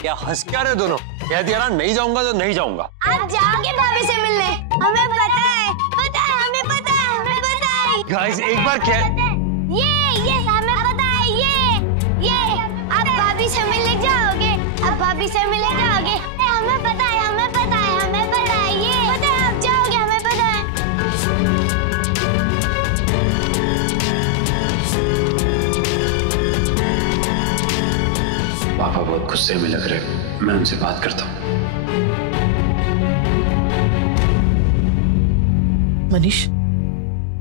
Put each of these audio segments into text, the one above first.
क्या हंस क्या रहे दोनों? कह दिया ना नहीं जाऊंगा तो नहीं जाऊंगा। आप जाओगे भाभी से मिलने? हमें पता है, हमें पता है। गाइस एक बार क्या ये हमें पता है, ये आप भाभी से मिलने जाओगे, आप भाभी से मिलने जाओगे। हमें पता है, ये पता है आप जाओगे, हमें पता है। पापा बहुत गुस्से में लग रहे, मैं उनसे बात करता हूँ। मनीष,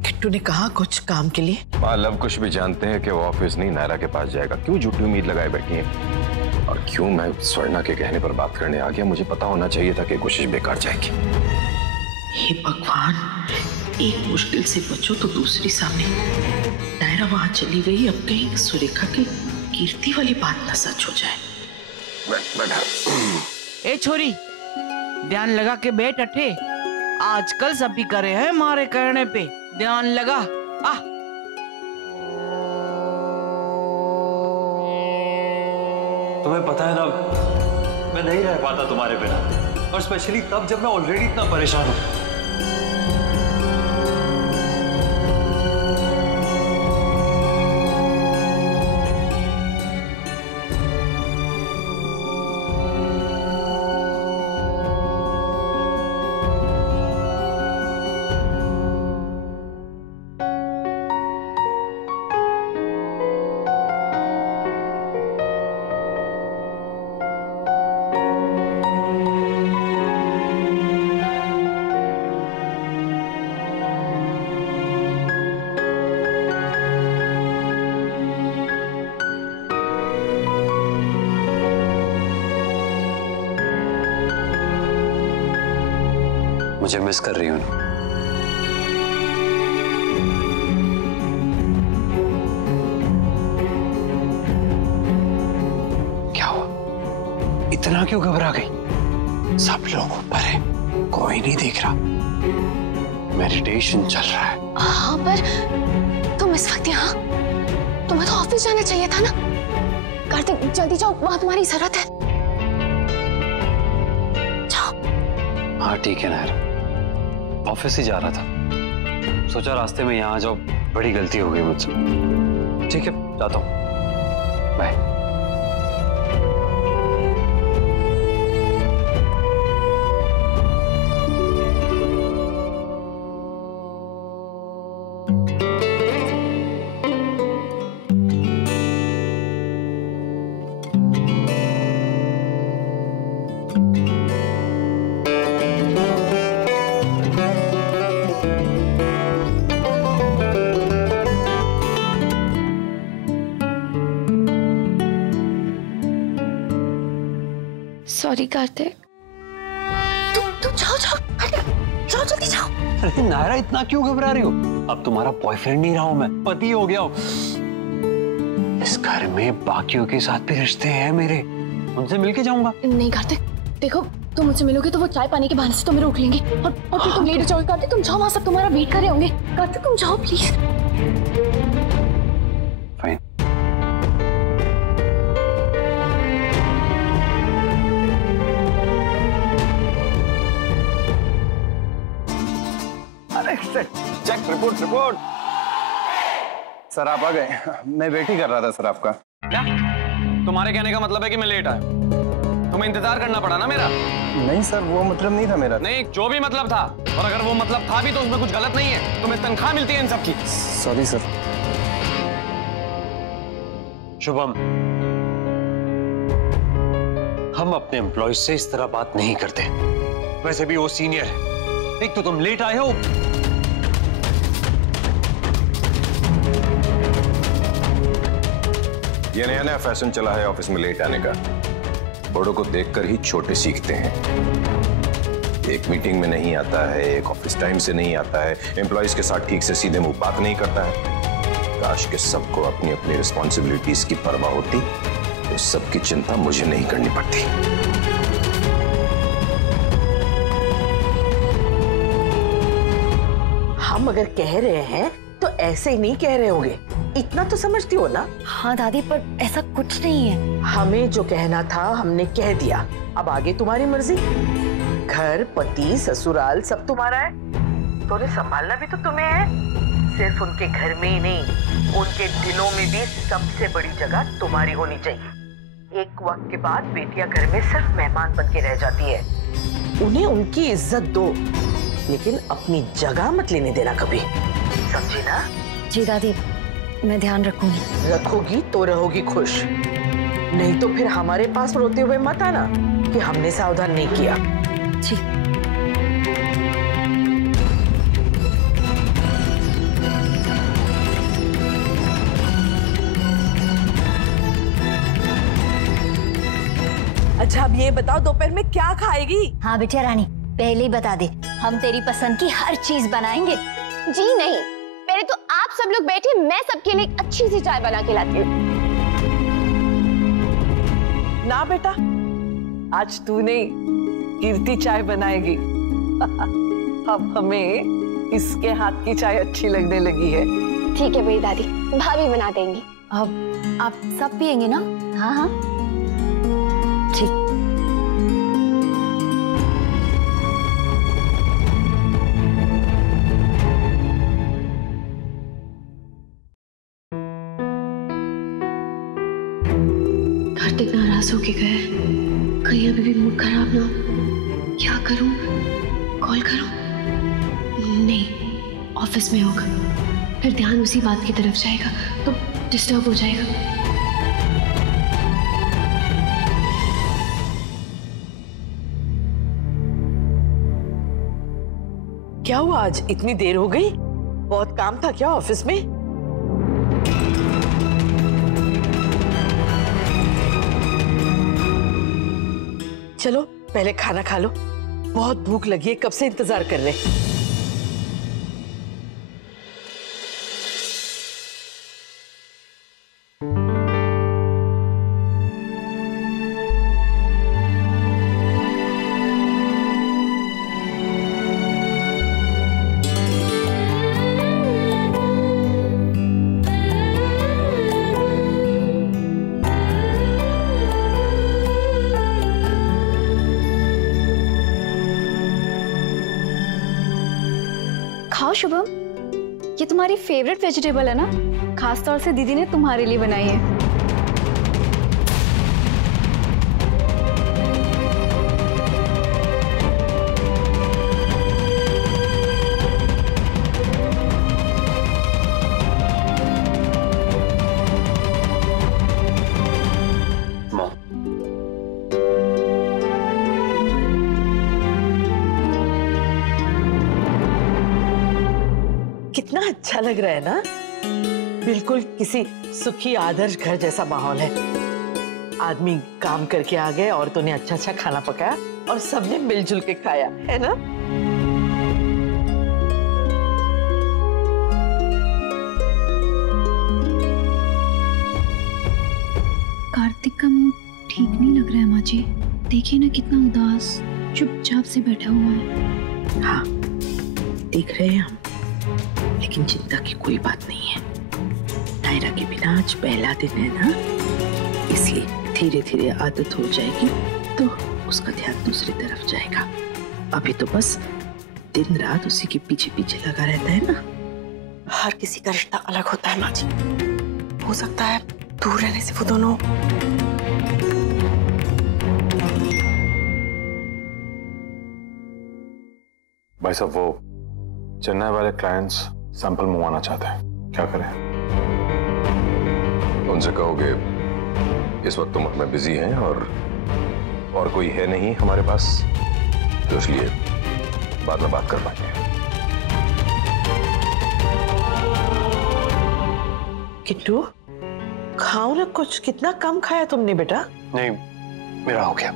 किट्टू ने कहा कुछ काम के लिए? माँ लव कुछ भी जानते हैं कि वो ऑफिस नहीं नायरा के पास जाएगा। क्यों झूठी उम्मीद लगाए बैठी है? और क्यों मैं स्वर्णा के कहने पर बात करने आ गया? मुझे पता होना चाहिए था कि कोशिश बेकार जाएगी। हे भगवान, एक मुश्किल से बचो तो दूसरी सामने। नायरा वहां चली गई, अब कहीं सुरेखा की कीर्ति वाली बात ना सच हो जाए। ए छोरी, ध्यान लगा के बैठ अठे। आजकल सभी करे हैं हमारे कहने पे, ध्यान लगा। तुम्हें पता है ना, मैं नहीं रह पाता तुम्हारे बिना, और स्पेशली तब जब मैं ऑलरेडी इतना परेशान हूं। मुझे मिस कर रही हूँ ना? क्या हुआ? इतना क्यों घबरा गई? सब लोग ऊपर है, कोई नहीं देख रहा। मेडिटेशन चल रहा है। हाँ, पर तुम इस वक्त यहाँ? तुम्हें तो ऑफिस जाना चाहिए था ना। कार्तिक जल्दी जाओ, वहां तुम्हारी जरूरत है। जाओ। हाँ ठीक है नायरा, ऑफिस ही जा रहा था, सोचा रास्ते में यहाँ आ जाओ। बड़ी गलती हो गई मुझसे। ठीक है, जाता हूँ, बाय। सॉरी कार्तिक। तुम जाओ जाओ जल्दी जाओ। अरे नायरा, इतना क्यों घबरा रही हो? अब तुम्हारा बॉयफ्रेंड नहीं रहा हूं मैं, पति हो गया हूं। इस घर में बाकियों के साथ भी रिश्ते हैं मेरे, उनसे मिलके जाऊंगा। नहीं कार्तिक, देखो तुम मुझसे मिलोगे तो वो चाय पानी के बहाने से तुम्हें रोक लेंगे, और फिर तुम लेट जाओगे। कार्तिक तुम जाओ, वहां सब तुम्हारा वेट कर रहे होंगे। कार्तिक तुम जाओ please. Fine. Check report. Sir आप आ गए? मैं वेट ही कर रहा था सर आपका। क्या तुम्हारे कहने का मतलब है कि मैं लेट आया? तुम्हें इंतजार करना पड़ा ना मेरा? नहीं सर, वो मतलब नहीं था मेरा। नहीं, जो भी मतलब था, और अगर वो मतलब था भी तो उसमें कुछ गलत नहीं है। तुम्हें तनख्वाह मिलती है इन सब की। Sorry sir. शुभम, हम अपने एम्प्लॉय से इस तरह बात नहीं करते। वैसे भी वो सीनियर है, एक तो तुम लेट आए हो। ये नया फैशन चला है ऑफिस में लेट आने का। बड़ों को देखकर ही छोटे सीखते हैं। एक मीटिंग में नहीं आता है, एक ऑफिस टाइम से नहीं आता है, एम्प्लॉइज के साथ ठीक से सीधे मुंह बात नहीं करता है। काश के सबको अपनी अपनी रिस्पॉन्सिबिलिटीज की परवाह होती तो सबकी चिंता मुझे नहीं करनी पड़ती। हम अगर कह रहे हैं तो ऐसे ही नहीं कह रहे होंगे। इतना तो समझती हो ना? हाँ दादी, पर ऐसा कुछ नहीं है। हमें जो कहना था हमने कह दिया, अब आगे तुम्हारी मर्जी। घर, पति, ससुराल सब तुम्हारा है, तो उन्हें संभालना भी तो तुम्हें है। सिर्फ उनके घर में ही नहीं, उनके दिलों में भी सबसे बड़ी जगह तुम्हारी होनी चाहिए। एक वक्त के बाद बेटियां घर में सिर्फ मेहमान बन के रह जाती है। उन्हें उनकी इज्जत दो, लेकिन अपनी जगह मत लेने देना कभी, समझी ना? जी दादी, मैं ध्यान रखूंगी। रखोगी तो रहोगी खुश, नहीं तो फिर हमारे पास रोते हुए मत आना कि हमने सावधान नहीं किया। जी। अच्छा अब ये बताओ दोपहर में क्या खाएगी? हाँ बिटिया रानी, पहले ही बता दे, हम तेरी पसंद की हर चीज बनाएंगे। जी नहीं, पहले तो आप सब लोग बैठे, मैं सबके लिए एक अच्छी सी चाय बना के लाती हूँ। ना बेटा, आज तू नहीं, कीर्ति चाय बनाएगी। अब हमें इसके हाथ की चाय अच्छी लगने लगी है। ठीक है बड़ी दादी, भाभी बना देंगी। अब आप सब पियेंगे ना? हाँ हाँ ठीक। कार्तिक नाराज होके गए, कहीं अभी भी मूड खराब ना हो। क्या करूं? कॉल करूं? नहीं, ऑफिस में होगा, फिर ध्यान उसी बात की तरफ जाएगा तो डिस्टर्ब हो जाएगा। क्या हुआ, आज इतनी देर हो गई? बहुत काम था क्या ऑफिस में? चलो पहले खाना खा लो, बहुत भूख लगी है, कब से इंतजार कर रहे। खाओ शुभम, ये तुम्हारी फेवरेट वेजिटेबल है ना, खास तौर से दीदी ने तुम्हारे लिए बनाई है। कितना अच्छा लग रहा है ना, बिल्कुल किसी सुखी आदर्श घर जैसा माहौल है। आदमी काम करके आ गए, औरतों ने अच्छा अच्छा खाना पकाया और सबने मिलजुल के खाया, है ना? कार्तिक का मूड ठीक नहीं लग रहा है माँ जी, देखिए ना कितना उदास चुपचाप से बैठा हुआ है। हाँ देख रहे हैं हम, लेकिन चिंता की कोई बात नहीं है। नायरा के बिना आज पहला दिन है ना, इसलिए धीरे धीरे आदत हो जाएगी तो उसका ध्यान दूसरी तरफ जाएगा। अभी तो बस दिन रात उसी के पीछे पीछे लगा रहता है ना। हर किसी का रिश्ता अलग होता है माँ जी, हो सकता है दूर रहने से वो दोनों भाई साहब, वो चेन्नई वाले क्लाइंट्स सैंपल मंगवाना चाहते हैं, क्या करें? उनसे कहोगे इस वक्त तुम में बिजी हैं और कोई है नहीं हमारे पास, तो इसलिए बाद में बात कर पाएंगे। किट्टू खाओ ना कुछ, कितना कम खाया तुमने बेटा? नहीं, मेरा हो गया।